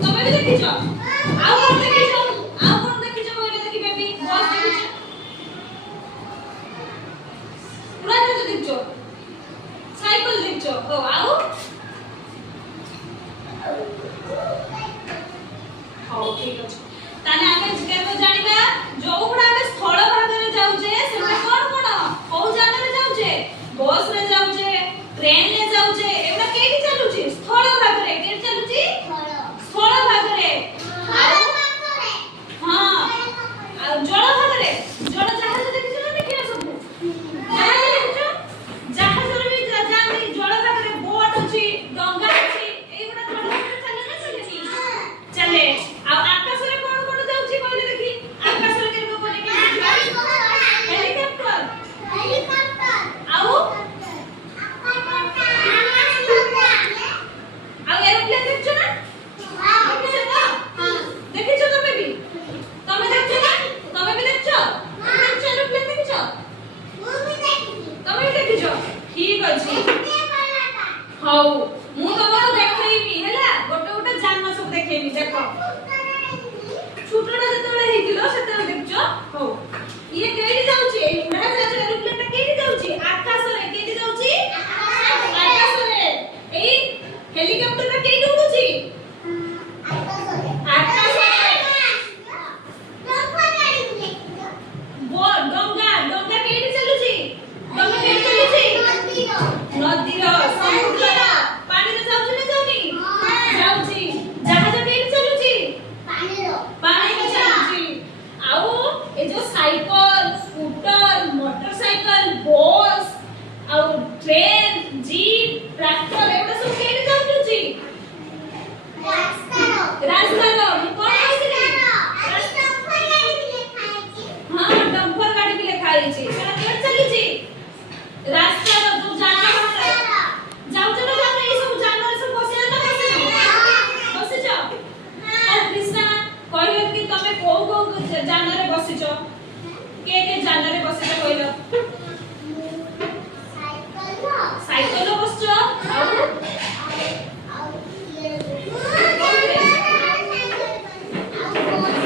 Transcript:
ତମେ ବି ଦେଖିଛ ଆଉ କଣ ଦେଖିଛ କହିଲେ ଦେଖି ବେବି ବସ୍ ଦେଖିଛ ଉଡ଼ାଜାହାଜ ଦେଖିଛ ସାଇକେଲ ଦେଖିଛ ହଉ ଆଉ ହଉ ଠିକ ଅଛି ताने आमे केबे जानिबा जोगुडा आमे स्थल भागरे जाउचे सेटा कोन कोन कोउ जागा रे जाउचे बस रे जाउचे ट्रेन रे जाउचे एबा केठी चलुची स्थल भागरे केठी चलुची स्थल भागरे हां आ जल भागरे जल जहाज देखिछ ना देखिया सब जहाज देखिछ जहाज रे भी जानी जल भागरे बोट अछि डंगा अछि एबा जल भागरे चले ना चले चले आ आकाश रे कोन जाउची कहले देखि आकाश रे केबे कोने हेलीकॉप्टर आउ आ एरोप्लेन देखछ ना देखछ ना हां देखिछ तमे भी तमे देखछ ना तमे भी देखछ देखछ एरोप्लेन देखछ मु भी देखिছি तमे भी देखिछ ठीक अछि हौ मु तमरो देखैबी हैला गोटे गोटे जान सब देखैबी देखो छुटड़ा जतले हेतिलो सेते देखछ हौ ये केडी जाउची